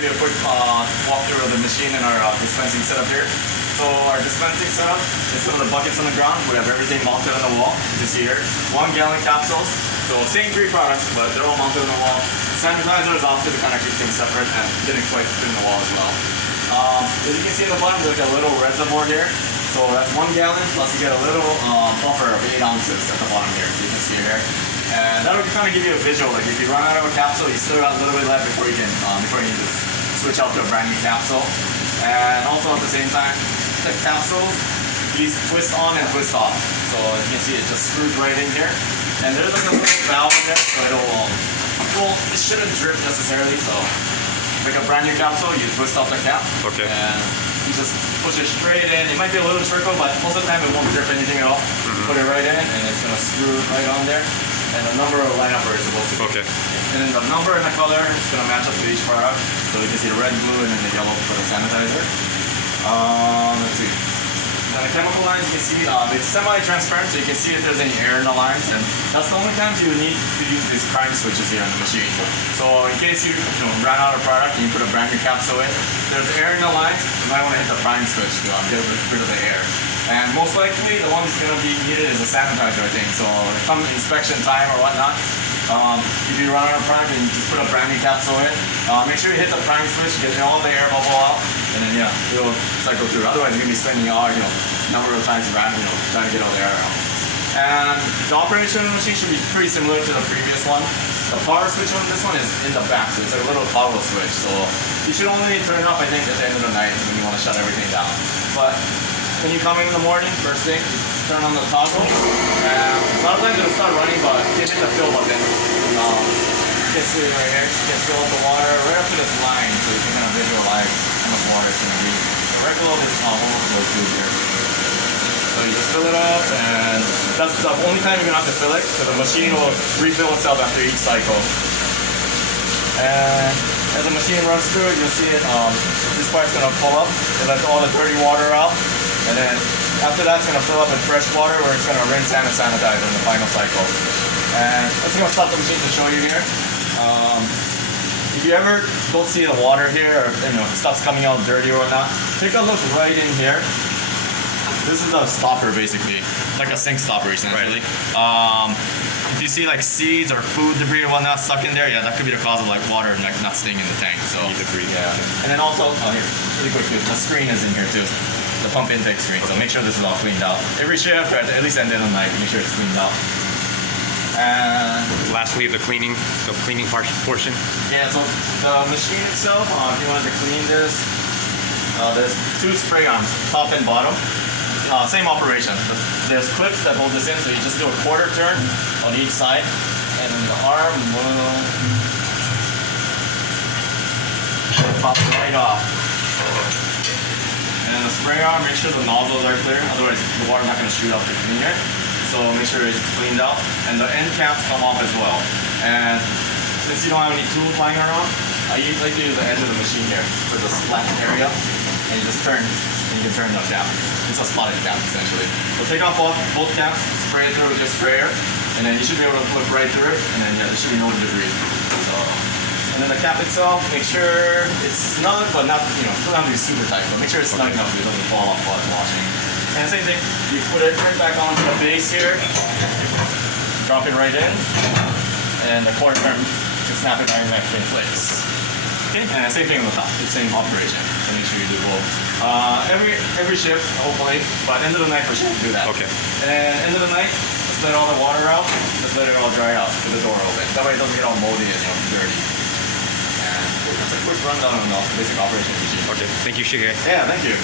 give you a quick walkthrough of the machine and our dispensing setup here. So our dispensing setup is some of the buckets on the ground. We have everything mounted on the wall. You see here, 1 gallon capsules. So same 3 products, but they're all mounted on the wall. Sanitizer is off to kind of keep things separate and didn't quite fit in the wall as well. As you can see in the bottom, there's like a little reservoir here. So that's 1 gallon plus you get a little buffer of 8 ounces at the bottom here. So you can see here. And that'll kind of give you a visual. Like if you run out of a capsule, you still got a little bit left before you just switch out to a brand new capsule. And also at the same time, the capsules, these twist on and twist off. So as you can see, it just screws right in here. And there's like a little valve in there, so it'll, well, it shouldn't drip necessarily. So like a brand new capsule, you twist off the cap. Okay. And you just push it straight in. It might be a little trickle, but most of the time it won't drip anything at all. Put it right in, and it's gonna screw right on there. And the number will line up where it's supposed to be. Okay. And then the number and the color is gonna match up to each product. So you can see the red, blue, and then the yellow for the sanitizer. Let's see. And the chemical lines, you can see it's semi-transparent, so you can see if there's any air in the lines. And that's the only times you need to use these prime switches here on the machine. So in case you ran out of product and you put a brand new capsule in, there's air in the lines, you might want to hit the prime switch to get rid of the air. And most likely, the one that's going to be needed is a sanitizer, I think. So come inspection time or whatnot, if you run out of product and you just put a brand new capsule in, make sure you hit the prime switch, get all the air bubble out, and then it'll cycle through. Otherwise, you're going to be spending all number of times around, trying to get all the air out. And the operation of the machine should be pretty similar to the previous one. The power switch on this one is in the back, so it's a little toggle switch. So you should only turn it off, I think, at the end of the night when you want to shut everything down. But when you come in the morning, first thing, turn on the toggle. And a lot of times it'll start running, but you hit the fill button. You can see it right here. You can fill up the water right up to this line, so you can kind of visualize how much water it's going to be. Right below this overflow tube here. So you just fill it up, and that's the only time you're going to have to fill it, because the machine will refill itself after each cycle. And as the machine runs through it, you'll see it, this part's going to pull up, it lets all the dirty water out, and then after that it's going to fill up with fresh water where it's going to rinse and sanitize in the final cycle. And I'm going to stop the machine to show you here. If you ever don't see the water here, or stuff's coming out dirty or whatnot, take a look right in here. This is a stopper basically, like a sink stopper essentially. Right. If you see like seeds or food debris or whatnot stuck in there, that could be the cause of like water not staying in the tank. So debris. Yeah. And then also, here, really quick, the screen is in here too. The pump intake screen. So make sure this is all cleaned out. Every shift, or at least end of the night, make sure it's cleaned out. And lastly, the cleaning portion. Yeah, so the machine itself, if you wanted to clean this, there's 2 spray arms, top and bottom. Same operation. There's clips that hold this in, so you just do a quarter turn on each side, and then the arm will pop right off. And the spray arm, make sure the nozzles are clear, otherwise the water's not going to shoot out the cleaner. So make sure it's cleaned out, and the end caps come off as well. And since you don't have any tools lying around, I like to use the edge of the machine here for the flat area, and you just turn, and you can turn the cap. It's a slotted cap essentially. So take off both caps, spray it through with your sprayer, and then you should be able to look right through it, and then there should be no debris. So, and then the cap itself, make sure it's snug, but not, it doesn't have to be super tight, but make sure it's snug enough so it doesn't fall off while it's washing. And same thing, you put it right back onto the base here, drop it right in, and the quarter turn to snap it right back in place. Okay, and same thing on the top, it's the same operation, so make sure you do both. Every shift, hopefully, but end of the night for sure, do that. Okay. And end of the night, just let all the water out, just let it all dry out with the door open. That way it doesn't get all moldy and dirty. And that's a quick rundown on the basic operation of the machine. Okay, thank you, Shige. Yeah, thank you.